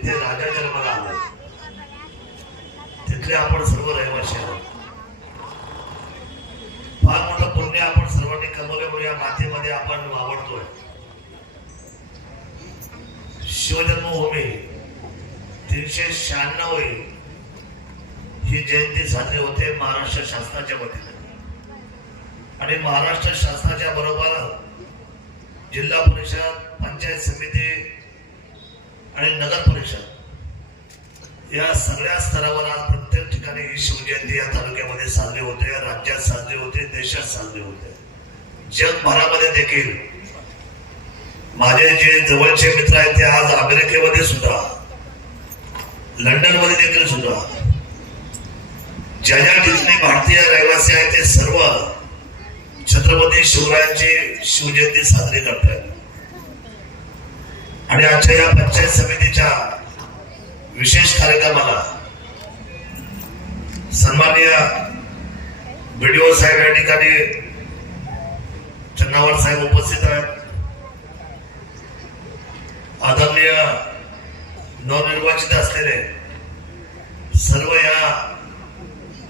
जिथे राजा जन्माला आला तिथले आपण सर्व रहिवासी आहोत. फार मोठं पुण्य आपण सर्वांनी कमवल्यामुळे या मातीमध्ये आपण वावरतोय. शिवजन्मभूमी 396 ही जयंती साजरी होते महाराष्ट्र शासनाच्या वतीने. आणि महाराष्ट्र शासनाच्या बरोबर जिल्हा परिषद, पंचायत समिती आणि नगर परिषद या सगळ्या स्तरावर आज प्रत्येक ठिकाणी ही शिवजयंती या तालुक्यामध्ये साजरी होते, राज्यात साजरी होते, देशात साजरी होते. जगभरामध्ये देखील माझे जे जवळचे मित्र आहेत ते आज अमेरिकेमध्ये सुद्धा, लंडन मध्ये देखील सुद्धा ज्या ज्या ठिकाणी भारतीय रहिवासी आहेत ते सर्व छत्रपती शिवरायांची शिवजयंती साजरी करतात. आणि आजच्या या पंचायत समितीच्या विशेष कार्यक्रमाला सन्माननीय बीडीओ साहेब या ठिकाणी चन्नावर साहेब उपस्थित आहेत. आदरणीय नवनिर्वाचित असलेले सर्व या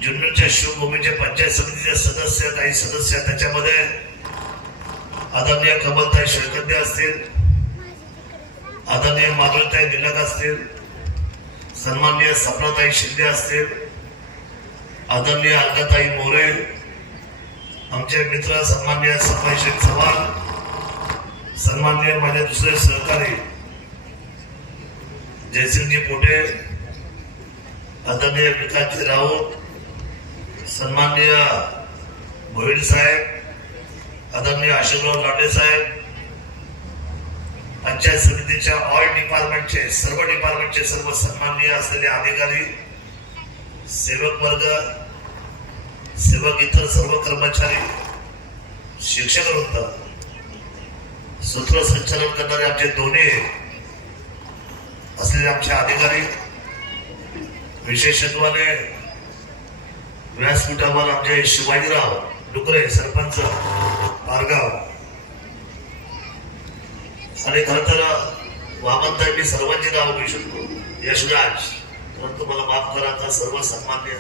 जुन्नरच्या शिवभूमीचे पंचायत समितीचे सदस्य, काही सदस्य, त्याच्यामध्ये आदरणीय कमलताई शेळकंदे असतील, आदरणीय माधुरीताई निलक असतील, सन्माननीय सपनाताई शिंदे असतील, आदरणीय अलकाताई मोरे, आमचे मित्र सन्माननीय संभाजी चव्हाण, सन्माननीय माझे दुसरे सहकारी जयसिंगजी पोटे, आदरणीय विकासजी राऊत, सन्माननीय भोईर साहेब, आदरणीय अशोकराव लांडे साहेब, पंचायत समितीच्या ऑल डिपार्टमेंटचे सर्व सन्माननीय असलेले अधिकारी, सेवक वर्ग, सेवक, इतर सर्व कर्मचारी, शिक्षक वृंद, सूत्रसंचालन करणारे आमचे दोन्ही असलेले आमचे अधिकारी, विशेषत्वाने व्यासपीठावर आमचे शिवाजीराव डुकरे सरपंच पारगाव. आणि खर तर वामनताई मी सर्वांची नाव घेऊ शकतो, यशराज, परंतु मला माफ करा. आता सर्व सन्मान्य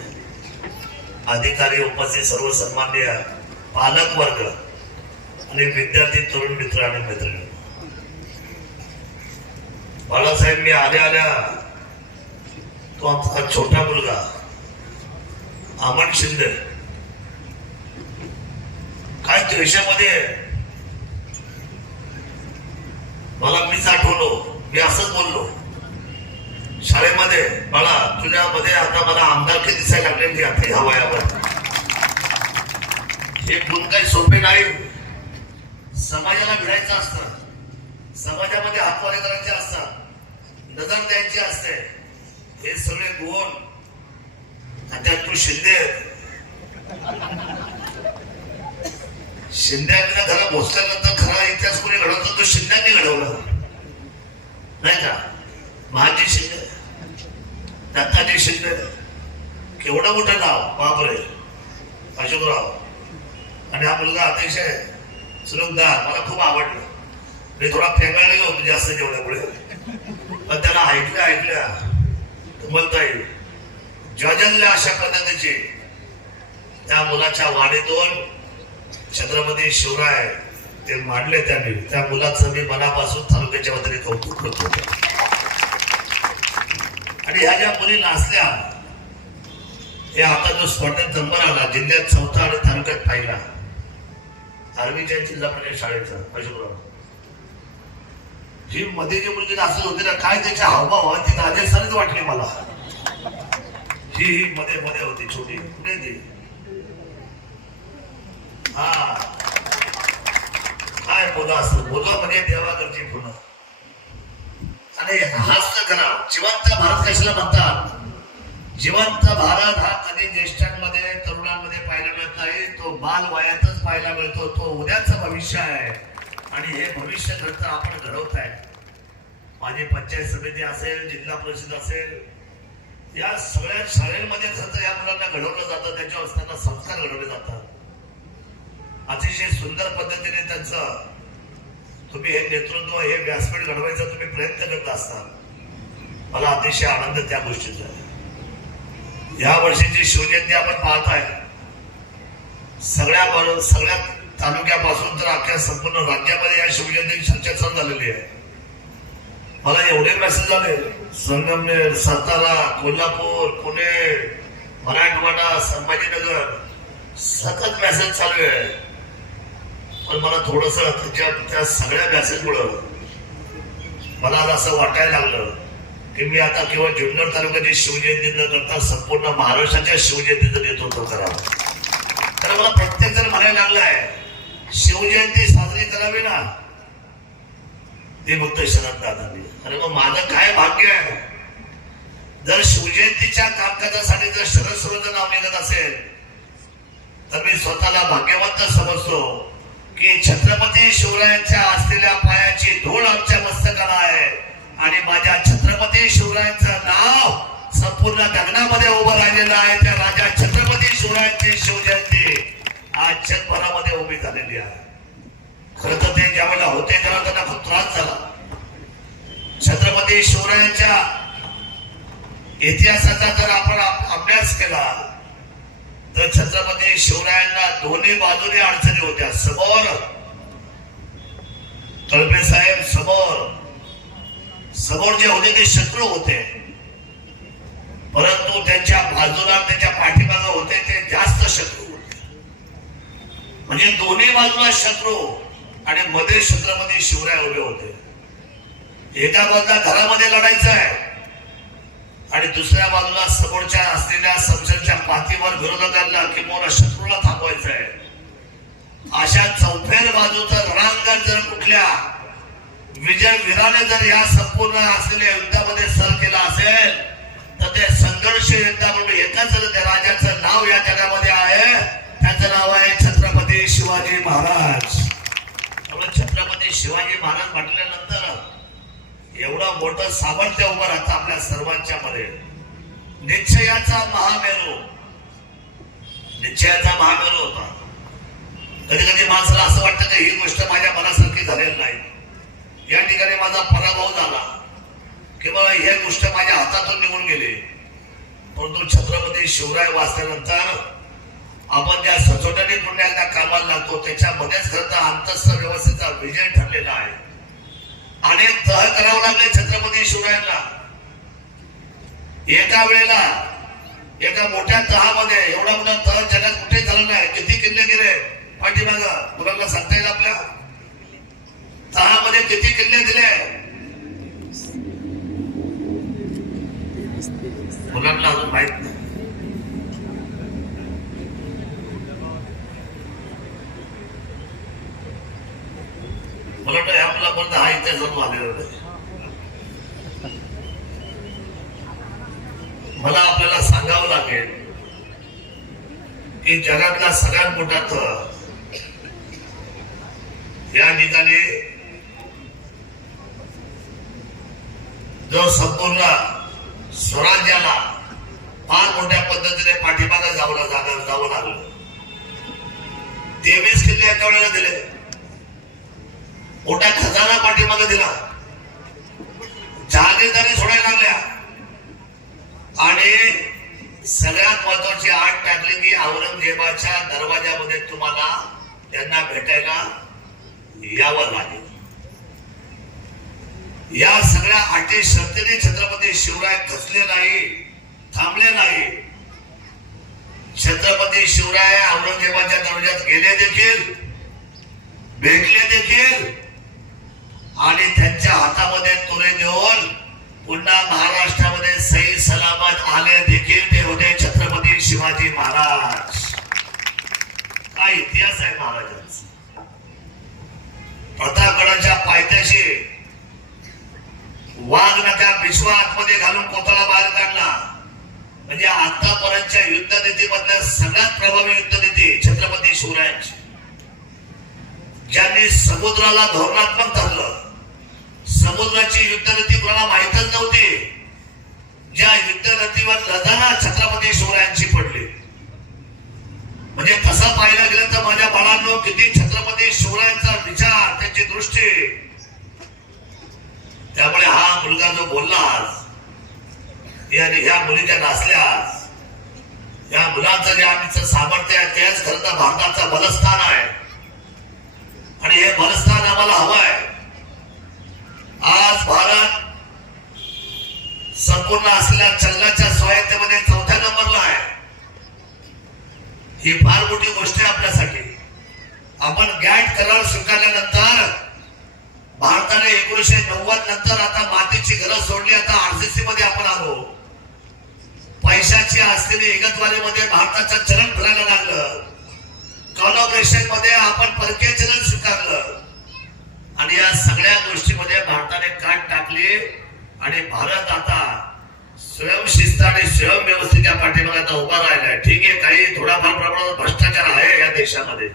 अधिकारी उपस्थित, सर्व सन्मान्य पालक वर्ग आणि विद्यार्थी, तरुण मित्र आणि मैत्रिणी, बाळासाहेब, मी आल्या तो आमचा छोटा मुलगा अमन शिंदे काय देशामध्ये मला मीच आठवलो, मी असंच बोललो शाळेमध्ये, बाळा तुझ्यामध्ये आता मला आमदारकी दिसायला लागले आता ह्या वयावर. हे गुण काही सोपे नाही. समाजाला भिडायचं असतं, समाजामध्ये हातवारे करायचे असतात, नजर द्यायची असते, हे सगळे गुण. त्यात तू शिंद्यांना घरा भोसल्यानंतर खरा इतिहास कोणी घडवतो तो शिंद्यांनी घडवला नाही का. महाजी शिंदे, दत्ताजी शिंदे, केवढं मोठं नाव, बापरे, अशोकराव. आणि हा मुलगा अतिशय सुरुंगदार, मला खूप आवडलं. मी थोडा फेंगाळलेलो होतो जास्त जेवढ्यामुळे, पण त्याला ऐकल्या कमलताई जजल्य अशा पद्धतीची त्या मुलाच्या वाणीतून छत्रपती शिवराय ते मांडले. त्यांनी त्या मुलाचं मी मनापासून तालुक्याच्या वतीने कौतुक करतो. आणि ह्या ज्या मुली नाचल्या, हे आता जो स्पर्धेत नंबर आला जिल्ह्यात 4था आणि तालुक्यात पहिला, आर्मीच्या जिल्हा परिषद शाळेचा अशोकराव, ही मध्ये जी मुलगी नाचत होती ना, काय त्याच्या हावभाव ती राजस्थानीच वाटली मला. ही मध्ये मध्ये होती छोटी, कुठे ती, हा काय बोला असत, बोला म्हणजे देवाकडची पुन्हा. आणि हाच करा, जिवंत भारत कशाला म्हणतात. जिवंत भारत हा कधी ज्येष्ठांमध्ये, तरुणांमध्ये पाहायला मिळत नाही, तो बाल वयातच पाहायला मिळतो. तो उद्याचं भविष्य आहे आणि हे भविष्य खरं आपण घडवत आहे. माझी पंचायत समिती असेल, जिल्हा परिषद असेल, या सगळ्या शाळेमध्ये खरं या मुलांना घडवलं जातं, त्यांच्या असताना संस्कार घडवले जातात. अतिशय सुंदर पद्धतीने त्यांचं तुम्ही हे नेतृत्व, हे व्यासपीठ घडवायचा तुम्ही प्रयत्न करत असता. मला अतिशय आनंद त्या गोष्टीचा आहे. या वर्षीची शिवजयंती आपण पाहताय, सगळ्या तालुक्यापासून तर अख्ख्या संपूर्ण राज्यामध्ये या शिवजयंतीची चर्चा झालेली आहे. मला एवढे मेसेज आले, संगमनेर, सातारा, कोल्हापूर, पुणे, मराठवाडा, संभाजीनगर, सतत मेसेज चालू आहे. पण मला थोडस त्या सगळ्या मेसेजमुळं मला असं वाटायला लागलं की मी आता केवळ जुन्नर तालुक्याची शिवजयंती न करता संपूर्ण महाराष्ट्राच्या शिवजयंतीचं नेतृत्व करावं. तर मला प्रत्येक जण म्हणायला लागलाय शिवजयंती साजरी करावी ना, ते फक्त शरद दादांनी. अरे मग माझं काय भाग्य आहे, जर शिवजयंतीच्या कामकाजासाठी जर शरद सरोजचं नाव निघत असेल तर मी स्वतःला भाग्यवंत समजतो की छत्रपती शिवरायांच्या असलेल्या पायाची धूळ आमच्या मस्तकाला आहे आणि माझ्या छत्रपती शिवरायांचं नाव संपूर्ण गगनामध्ये उभं राहिलेलं आहे. त्या राजा छत्रपती शिवरायांची शिवजयंती आज जगभरामध्ये उभी झालेली आहे. खरं तर ते ज्यावेळेला होते तेव्हा त्यांना खूप त्रास झाला. छत्रपती शिवरायांच्या इतिहासाचा जर आपण अभ्यास केला तर छत्रपती शिवरायांना दोन्ही बाजूने अडचणी होत्या. समोर तळपे साहेब, समोर जे होते ते शत्रू होते, परंतु त्यांच्या बाजूला त्याच्या पाठीमागे होते ते जास्त शत्रू होते. म्हणजे दोन्ही बाजूला शत्रू आणि मध्ये छत्रपती शिवराय उभे होते. एका बाजूला घरामध्ये लढायचं आहे आणि दुसऱ्या बाजूला समोरच्या असलेल्या संसदच्या पाठीवर विरोधकांना किंवा शत्रूला थांबवायचं आहे. अशा चौफेर बाजूचं रणांगण जर कुठल्या विजय वीराने जर या संपूर्ण असलेल्या युद्धामध्ये सर केला असेल तर ते संघर्ष युद्धामध्ये एकच त्या राजाचं नाव या जगामध्ये आहे, त्याचं नाव आहे छत्रपती शिवाजी महाराज. छत्रपती शिवाजी महाराज म्हटल्यानंतर एवढं मोठं सामर्थ्य उभं राहतं आपल्या सर्वांच्या मध्ये. निश्चयाचा महामेरू होता. कधी कधी माणसाला असं वाटतं की ही गोष्ट माझ्या मनासारखी झालेली नाही, या ठिकाणी माझा पराभव झाला किंवा ही गोष्ट माझ्या हातातून निघून गेली. परंतु छत्रपती शिवराय वाचल्यानंतर आपण ज्या सचोट्याने पुन्हा एकदा कामाला लागतो त्याच्यामध्येच खरं तर अंतस्थ व्यवस्थेचा विजय ठरलेला आहे. अनेक तह करावं लागले छत्रपती शिवरायांना. एका वेळेला एका मोठ्या तहामध्ये, एवढा मोठा तह जगात कुठे झाला नाही. किती किल्ले गेले पाठीमागं मुलांना सांगता येईल आपल्या तहामध्ये किती किल्ले दिले मुलांना अजून माहित नाही. मला वाटतं ह्या मुलापर्यंत हा इथे जन्म आलेला नाही. मला आपल्याला सांगावं लागेल की जगातला सगळ्यात मोठा तह या ठिकाणी जो संपूर्ण स्वराज्याला फार मोठ्या पद्धतीने पाठीमागे जावं लागलं. 23 किल्ले एका वेळेला दिले, मोठा खजाना पाठीमागे दिला, जहागीरदारी सोडायला लागल्या आणि सगळ्यात महत्वाची आठ टाकली की औरंगजेबाच्या दरवाजामध्ये तुम्हाला त्यांना भेटायला यावं लागेल. या सगळ्या अटी शर्तीने छत्रपती शिवराय खचले नाही, थांबले नाही. छत्रपती शिवराय औरंगजेबाच्या दरवाजात गेले देखील, भेटले देखील आणि त्यांच्या हातामध्ये तुरे देऊन पुन्हा महाराष्ट्रामध्ये सही सलामत आले देखील ते होते छत्रपती शिवाजी महाराज. काय इतिहास आहे महाराजांचा. प्रतापगडाच्या पायथ्याशी वाघ नका पिशवा आतमध्ये घालून कोथळा बाहेर काढला. म्हणजे आतापर्यंतच्या युद्धनीतीमधल्या सगळ्यात प्रभावी युद्धनीती छत्रपती शिवरायांची. ज्यांनी समुद्राला धोरणात्मक धरलं, समुद्राची युद्धनीती कोणाला माहितच नव्हती, ज्या युद्धनीतीवर लढाना छत्रपती शिवरायांची पडली. म्हणजे तसं पाहायला गेलं तर माझ्या बाळांनो किती छत्रपती शिवरायांचा विचार, त्यांची दृष्टी. त्यामुळे हा मुलगा जो बोलला आज आणि ह्या मुली ज्या नाचल्यास या मुलांचं जे आमचं सामर्थ्य आहे तेच खरं तर भारताचं बलस्थान आहे आणि हे बलस्थान आम्हाला हवं आहे. आज भारत संपूर्ण असलेल्या चलनाच्या स्वायत्तेमध्ये 4थ्या नंबरला आहे. ही फार मोठी गोष्ट आहे आपल्यासाठी. आपण गॅट करार स्वीकारल्यानंतर भारताने 1990 नंतर आता मातीची गरज सोडली. आता आरसीसी मध्ये आपण आलो. पैशाची असलेली एकत्वारीमध्ये भारताचं चलन फिरायला लागलं. कोलॅबोरेशन मध्ये आपण परकीय चलन स्वीकारलं आणि या सगळ्या गोष्टीमध्ये भारताने काट टाकली आणि भारत आता स्वयंशिस्त आणि स्वयंव्यवस्थेच्या पाठीमागे आता उभा राहिलाय. ठीक आहे, काही थोडाफार प्रमाणात भ्रष्टाचार आहे या देशामध्ये.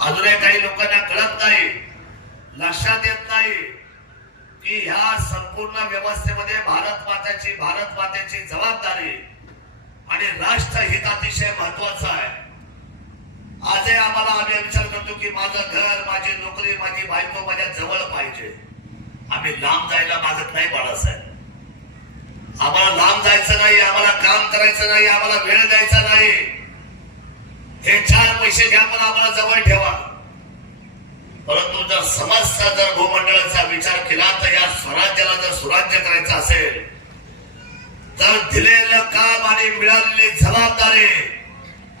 अजूनही काही लोकांना कळत नाही, लक्षात येत नाही की ह्या संपूर्ण व्यवस्थेमध्ये भारत मातेची जबाबदारी आणि राष्ट्रहित अतिशय महत्वाचं आहे. आजही आम्ही विचार करतो की माझं घर, माझी नोकरी, माझी बायको माझ्या जवळ पाहिजे. आम्ही लांब जायला मागत नाही बाळासाहेब. आम्हाला लांब जायचं नाही, आम्हाला काम करायचं नाही, आम्हाला वेळ द्यायचा नाही. हे 4 पैसे घ्या पण आम्हाला जवळ ठेवा. परंतु जर समस्त भूमंडळाचा विचार केला तर या स्वराज्याला जर सुराज्य करायचं असेल तर दिलेलं काम आणि मिळालेली जबाबदारी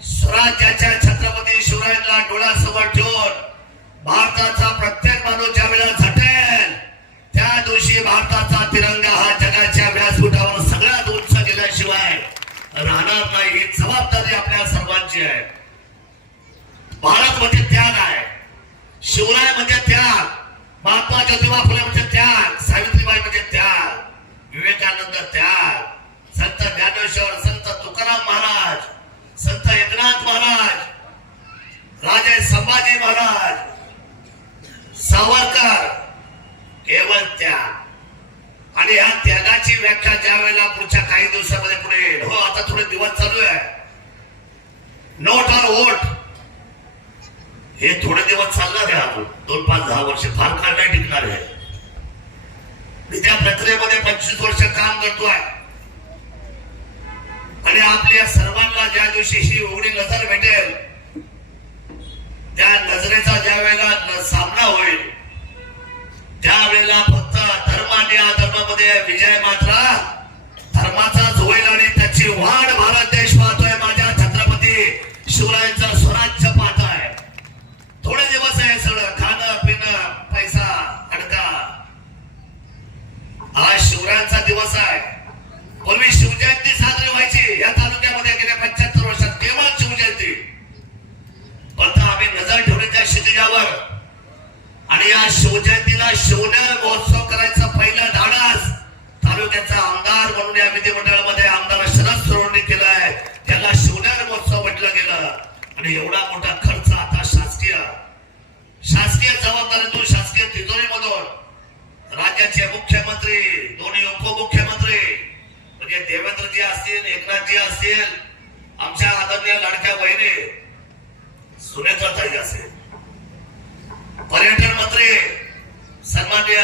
स्वराज्याच्या छत्रपती शिवरायांना डोळ्यासमोर ठेवून भारताचा प्रत्येक माणूस ज्या वेळेला झटेल त्या दिवशी भारताचा तिरंगा हा जगाच्या व्यासपीठावर सगळ्यात उंच गेल्याशिवाय राहणार नाही. ही जबाबदारी आपल्या सर्वांची आहे. भारत म्हणजे त्याग आहे, शिवराय म्हणजे त्याग, महात्मा ज्योतिबा फुले म्हणजे त्याग, सावित्रीबाई म्हणजे त्याग, विवेकानंद त्याग, संत ज्ञानेश्वर, संत तुकाराम महाराज, संत एकनाथ महाराज, राजे संभाजी महाराज, सावरकर, केवळ त्याग. आणि या त्यागाची व्याख्या ज्या वेळेला पुढच्या काही दिवसामध्ये पुढे येईल, हो आता थोडे दिवस चालू आहे, नोट और वोट हे थोडे दिवस चालणार आहे. अजून 2, 5, 10 वर्ष फार काळ नाही टिकणार आहे. मी त्या प्रक्रियेमध्ये 25 वर्ष काम करतोय आणि आपल्या सर्वांना ज्या दिवशी ही उघडी नजर भेटेल त्या नजरेचा ज्या वेळेला सामना होईल त्यावेळेला फक्त धर्म आणि अधर्मामध्ये विजय मात्र धर्माचाच होईल आणि त्याची वाढ भारत देश पाहतोय. माझ्या छत्रपती शिवरायांचं स्वराज्य पाहत आहे. थोडे दिवस आहे सगळं खाणं पिणं पैसा अडका. आज शिवरायांचा दिवस आहे. पूर्वी शिवजयंती साजरी व्हायची या तालुक्यामध्ये गेल्या 75 वर्षात केवळ शिवजयंती. पण आम्ही नजर ठेवली त्या क्षितिजावर आणि या शिवजयंतीला शिवनेर महोत्सव करायचं पहिलं धाडस तालुक्याचा आमदार म्हणून या विधिमंडळामध्ये आमदार शरद सोनवणे केलाय. त्याला शिवनेर महोत्सव म्हटलं गेलं आणि एवढा मोठा खर्च आता शासकीय जबाबदारीतून शासकीय तिजोरीमधून राज्याचे मुख्यमंत्री, दोन्ही उपमुख्यमंत्री म्हणजे देवेंद्रजी असतील, एकनाथजी असतील, आमच्या आदरणीय लाडक्या बहिणी सुनेत्राताई असेल, पर्यटन मंत्री सन्माननीय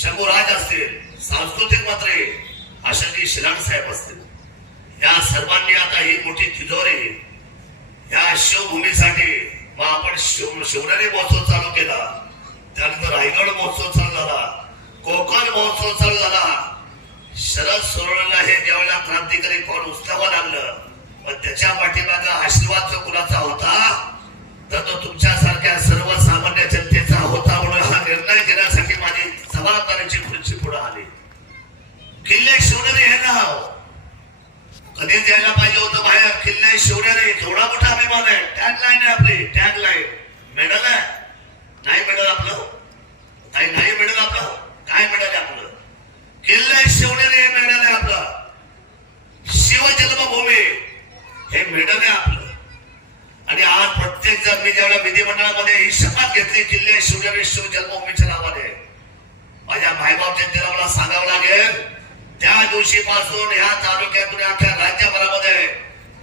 शंभूराज असतील, सांस्कृतिक मंत्री आशाजी शिलांड साहेब असतील, या सर्वांनी आता ही मोठी तिजोरी या शिवभूमीसाठी मग आपण शिवनेरी महोत्सव चालू केला, त्यानंतर रायगड महोत्सव चालू झाला, कोकण महोत्सव चालू झाला. शरद सोनवणेला हे ज्यावेळेला क्रांतिकारी पाऊल उचलावं लागलं पण त्याच्या पाठीमागे आशीर्वाद जो कुणाचा होता तर तो तुमच्यासारख्या सर्वसामान्य जनतेचा होता. म्हणून हा निर्णय घेण्यासाठी माझी जबाबदारीची खुर्ची पुढे आली. किल्ले शिवनेरी हे नाव कधी द्यायला पाहिजे होतं बाहेर. किल्ले शिवनेरी थोडा मोठा अभिमान आहे. टॅगलाईन आहे आपली, टॅगलाईन. मेडल आहे नाही, मेडल आपलं काही नाही, मेडल आपलं काय मेडल आहे आपलं. किल्ले शिवनेरी हे मेडल आहे आपलं. शिवजन्मभूमी हे मेडल आहे आपलं. आणि आज प्रत्येक जण मी ज्यावेळेला विधिमंडळामध्ये ही शपथ घेतली किल्ले शिवनेरी शिवजन्मभूमीच्या नावाने माझ्या मायबाप जनतेला मला सांगावं लागेल त्या दिवशीपासून ह्या तालुक्यातून अख्ख्या राज्यभरामध्ये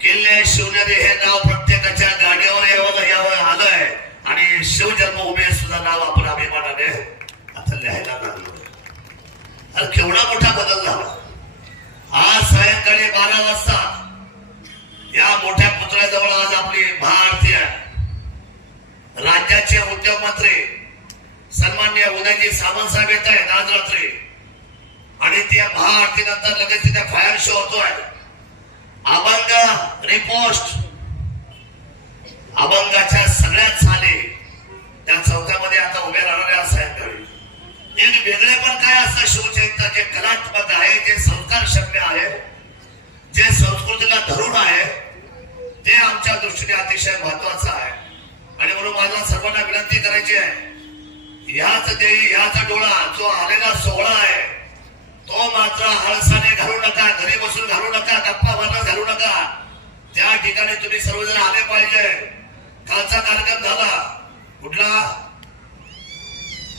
किल्ले शिवनेरी हे नाव प्रत्येकाच्या गाडीवर यावं आलंय आणि शिवजन्मभूमी सुद्धा नाव आपण अभिमानाने आता लिहायला लागलो. केवढा मोठा बदल झाला. 12 वाजता या मोठ्या पुतळ्याजवळ आज आपली महाआरती आहे. राज्याचे उद्योग मंत्री सन्माननीय उदयजी सामंत साहेब येत आहेत आज रात्री आणि त्या महाआरतीनंतर लगेच तिथे फायर शो होतोय. अभंग रिपोस्ट अभंगाच्या सगळ्यात साले त्या चौथ्यामध्ये आता उभ्या राहणाऱ्या साहेब एक वेगळे पण काय असतं शिवचरित्र जे कलात्मक आहे, जे संस्कार क्षम्य आहे, जे संस्कृतीला धरून आहे, ते आमच्या दृष्टीने अतिशय महत्वाचं आहे. आणि म्हणून मला सर्वांना विनंती करायची आहे, याच देवी याचा डोळा जो आलेला सोहळा आहे तो मात्र आळसाने घालू नका, घरी बसून घालू नका, गप्पा मारणं घालू नका. त्या ठिकाणी तुम्ही सर्वजण आले पाहिजे. कालचा कार्यक्रम झाला कुठला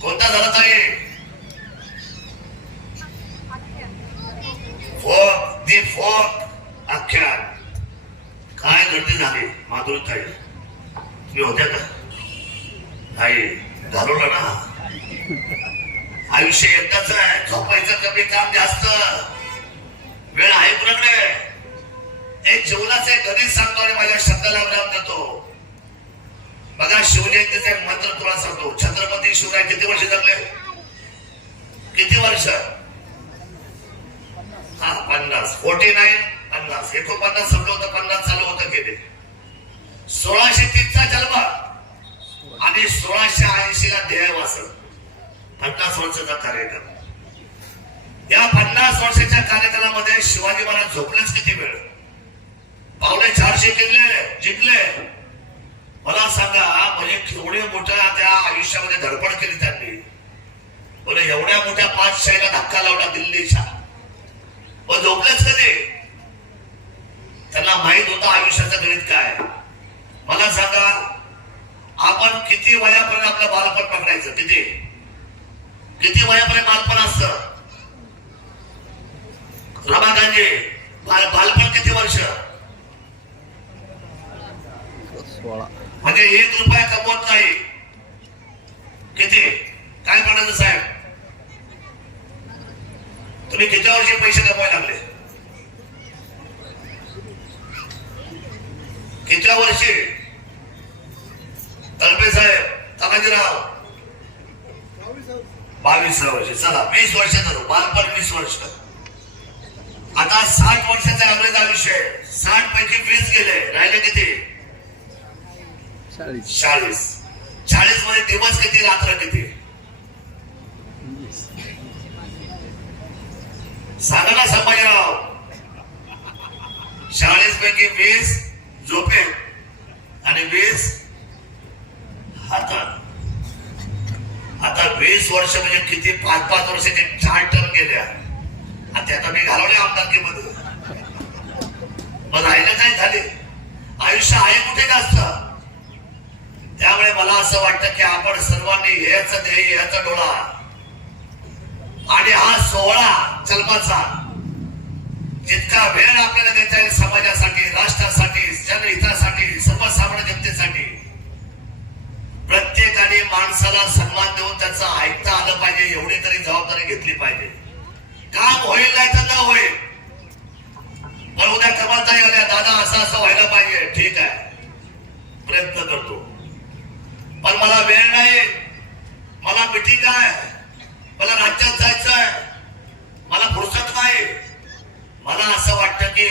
कोणता झाला ताई? फोक आख्यान काय गर्दी झाली माधुरी ताई तुम्ही होत्या का? नाही घालवलं ना. आयुष्य एकदाच आहे, झोपायचं कमी काम जास्त, वेळ आहे कुणाकडे. एक जीवनाचे गणित सांगतो आणि माझ्या शब्दाला विराम देतो. बघा शिवजयंतीचा एक मंत्र तुला सांगतो. छत्रपती शिवराय किती वर्ष जगले? किती वर्ष? 50 49 50 49 संपलं होतं, 50 चालू होतं गेले. 1630 चा जन्म आणि 1680 ला देहवासन, 50 वर्षाचा कार्यक्रम. या 50 वर्षाच्या कार्यक्रमामध्ये शिवाजी महाराज झोपलेच किती वेळ? 450 किल्ले जिंकले. मला सांगा म्हणजे केवढे मोठ्या त्या आयुष्यामध्ये धडपड केली त्यांनी. बोले एवढ्या मोठ्या 5 शहराला धक्का लावला दिल्लीच्या, पण झोपलेच कधी? त्यांना माहित होतं आयुष्याचं गणित काय. मला सांगा आपण किती वयापर्यंत आपलं बालपण पकडायचं? किती वयापर्यंत बालपण असतं? रमाकांतजी बालपण किती वर्ष? म्हणजे 1 रुपया कमवत नाही. किती काय म्हणायचं साहेब? तुम्ही किती वर्षी पैसे कमवायला लागले? किती वर्षी? तळपे साहेब, तानाजीराव 22 वर्ष. चला 20 वर्ष धरू, बालपण 20 वर्ष. आता 60 वर्षाचा ऍव्हरेज आयुष्य आहे. 60 पैकी 20 गेले, राहिले किती? 40. 40 मध्ये दिवस किती, रात्र किती? सांगा ना संभाजीराव. 40 पैकी 20 झोपे आणि 20 हातात. आता 20 वर्ष म्हणजे किती? 5-5 वर्षाचे 4 टर्म गेल्या. आता आता मी घालवले आमदारकीमध्ये. मग राहिलं काय झाले? आयुष्य आहे कुठे जास्त? त्यामुळे मला असं वाटतं की आपण सर्वांनी याचं ध्येय, याचा डोळा आणि हा सोहळा जन्माचा जितका वेळ आपल्याला देता येईल समाजासाठी, राष्ट्रासाठी, जनहितासाठी, सर्वसामान्य जनतेसाठी, प्रत्येकाने माणसाला सन्मान देऊन त्याचं ऐकता आलं पाहिजे. एवढी तरी जबाबदारी घेतली पाहिजे. काम होईल नाही तर न होईल, पण उद्या कमालता आल्या दादा असं व्हायला पाहिजे. ठीक आहे, प्रयत्न करतो, पण मला वेळ नाही, मला मिटिंग आहे, मला राज्यात जायचं आहे, मला फुरसत नाही. मला असं वाटतं की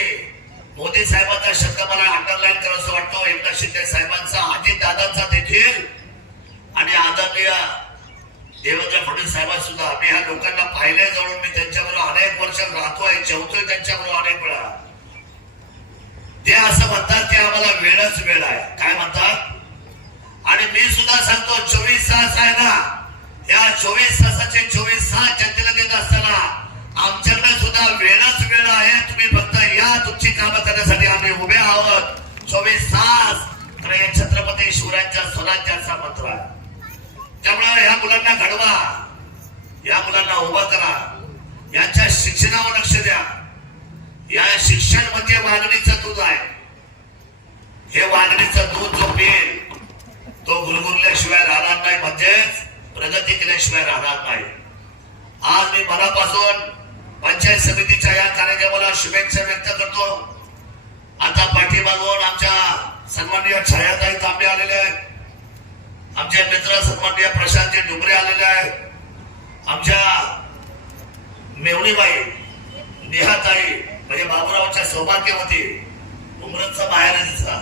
मोदी साहेबांचा शब्द मला अंडरलाईन करायचं वाटतो, एकनाथ शिंदे साहेबांचा, अजित दादांचा देखील आणि आदरणीय देवेंद्र फडणवीस साहेबांचा सुद्धा. मी ह्या लोकांना पाहिले जवळून. मी त्यांच्याबरोबर अनेक वर्ष राहतोय, जेवतोय त्यांच्याबरोबर अनेक वेळा. ते असं म्हणतात की आम्हाला वेळच वेळ आहे. काय म्हणतात? आणि मी सुद्धा सांगतो 24 तास आहे ना, या 24 तासाचे 24 तास जनतेला देत असताना आमच्याकडे सुद्धा वेळच वेळ आहे. तुम्ही फक्त या, तुमची कामं करण्यासाठी आम्ही उभे आहोत. 24 तास तर हे छत्रपती शिवरायांच्या स्वराज्याचा मंत्र आहे. त्यामुळे या मुलांना घडवा, या मुलांना उभा करा, यांच्या शिक्षणावर लक्ष द्या. या शिक्षण म्हणजे वाघणीचं दूध आहे. हे वाघणीचं दूध जो पिईल तो गुलगुरल्याशिवाय राहणार नाही, म्हणजेच प्रगती केल्याशिवाय राहणार नाही. आज मी मनापासून पंचायत समितीच्या या कार्यक्रमाला शुभेच्छा व्यक्त करतो. आता पाठीमागून आमच्या सन्माननीय छायाताई तांबे आलेले आहेत, आमचे मित्र सन्माननीय प्रशांतजी डुबरे आलेले आहेत, आमच्या मेवणीबाई नेहाताई म्हणजे बाबूरावच्या सौभाग्यवती उमरतचा माहेरचा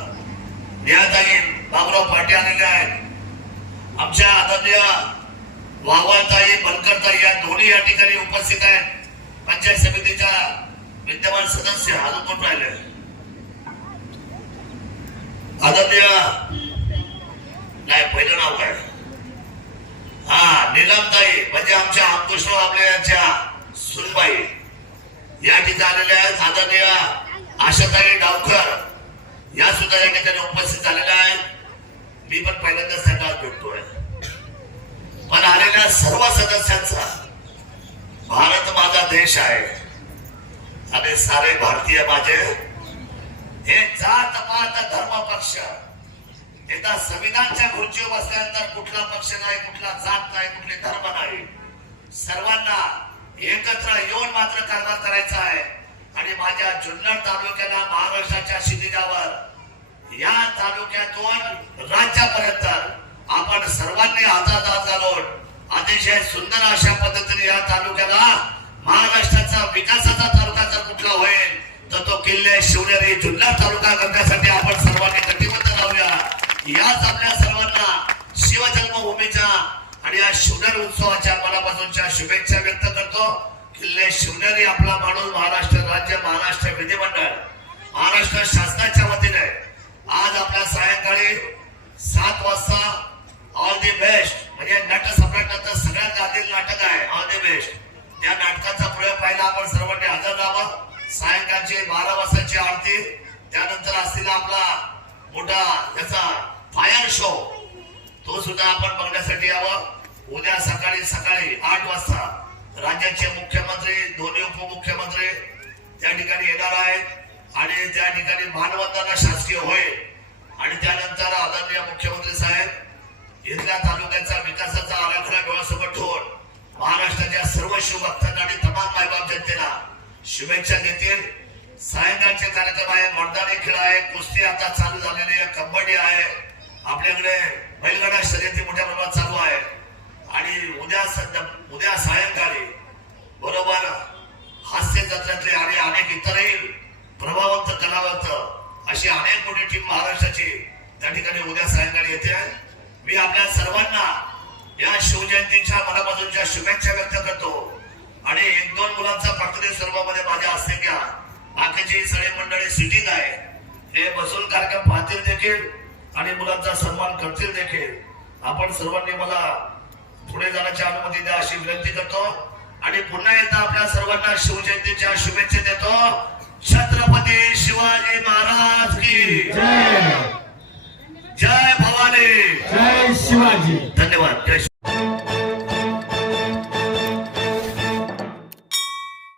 नेहाताई बाबूराव पाटे आलेले आहेत, आमच्या आदरणीय वावळताई बनकरताई या दोन्ही या ठिकाणी उपस्थित आहेत. पंचायत समितीच्या विद्यमान सदस्य अजून कोण राहिले? आदरणीय नाही पहिलं नाव काय? हा नीलमताई म्हणजे आमच्या अंकुशराव आपल्या यांच्या सुनबाई या ठिकाणी आलेल्या आहेत. आदरणीय आशाताई डावकर या सुद्धा या ठिकाणी उपस्थित झालेल्या आहेत. मी पण पहिल्यांदाच त्यांना भेटतोय. पण आलेल्या सर्व सदस्यांचा भारत माझा देश आहे आणि सारे भारतीय माझे हे जात पात धर्म पक्ष एकदा संविधानच्या खुर्चीवर बसल्यानंतर कुठला पक्ष नाही, कुठला जात नाही, कुठले धर्म नाही, सर्वांना एकत्र येऊन मात्र कारभार करायचा आहे. आणि माझ्या जुन्नर तालुक्याला महाराष्ट्राच्या शिदिगावर या तालुक्यातून राज्यापर्यंत आपण सर्वांनी हातात हात घालून अतिशय सुंदर अशा पद्धतीने या तालुक्याला महाराष्ट्राचा विकासाचा तालुका जर कुठला होईल तर तो किल्ले शिवनेरी जुन्नर तालुका करण्यासाठी आपण सर्वांनी कटिबद्ध राहूया. याच आपल्या सर्वांना शिवजन्मभूमीच्या आणि या शिवनेरी उत्सवाच्या मनापासूनच्या शुभेच्छा व्यक्त करतो. किल्ले शिवनेरी आपला माणूस महाराष्ट्र राज्य, महाराष्ट्र विधिमंडळ, महाराष्ट्र शासनाच्या वतीने आज आपल्या सायंकाळी 7 वाजता ऑल दी बेस्ट म्हणजे नट सम्राट नंतर सगळ्यात गाजलेलं नाटक आहे ऑल दी बेस्ट. त्या नाटकाचा प्रयोग पाहिला आपण सर्वांनी हजर राहावं. सायंकाळची 12 वाजताची आरती, त्यानंतर असलेला आपला मोठा याचा फायर शो तो सुद्धा आपण बघण्यासाठी यावं. उद्या सकाळी 8 वाजता राज्याचे मुख्यमंत्री, दोन्ही उपमुख्यमंत्री त्या ठिकाणी येणार आहेत आणि त्या ठिकाणी मानवंदना शासकीय होईल. आणि त्यानंतर आदरणीय मुख्यमंत्री साहेब इथल्या तालुक्याचा विकासाचा आराखडा डोळ्यासमोर ठेवून महाराष्ट्राच्या सर्व शिवभक्तांना आणि तमाम मायबाप जनतेला शुभेच्छा देतील. सायंकाळचे कार्यक्रम आहे, मर्दानी खेळ आहे, कुस्ती आता चालू झालेली आहे, कबड्डी आहे, आपल्याकडे बैलगाडा शर्यती मोठ्या प्रमाणात चालू आहे. आणि उद्या सायंकाळी बरोबर हास्य जत्रेतले आणि अनेक इतरही प्रभावंत कलावंत अशी अनेक मोठी टीम महाराष्ट्राची त्या ठिकाणी उद्या सायंकाळी येते. मी आपल्या सर्वांना या शिवजयंतीच्या मनापासूनच्या शुभेच्छा व्यक्त करतो. आणि 1-2 मुलांचा प्रातिनिधिक स्वरूपामध्ये माझ्या हस्ते घ्या. बाकीची सगळी मंडळी सिटिंग आहे, हे बसून कार्यक्रम पाहतील देखील आणि मुलांचा सन्मान करतील देखील. आपण सर्वांनी मला पुढे जाण्याची अनुमती द्या अशी विनंती करतो. आणि पुन्हा एकदा आपल्या सर्वांना शिवजयंतीच्या शुभेच्छा देतो. छत्रपती शिवाजी महाराज की जय, जय भवानी, जय शिवाजी. धन्यवाद. जय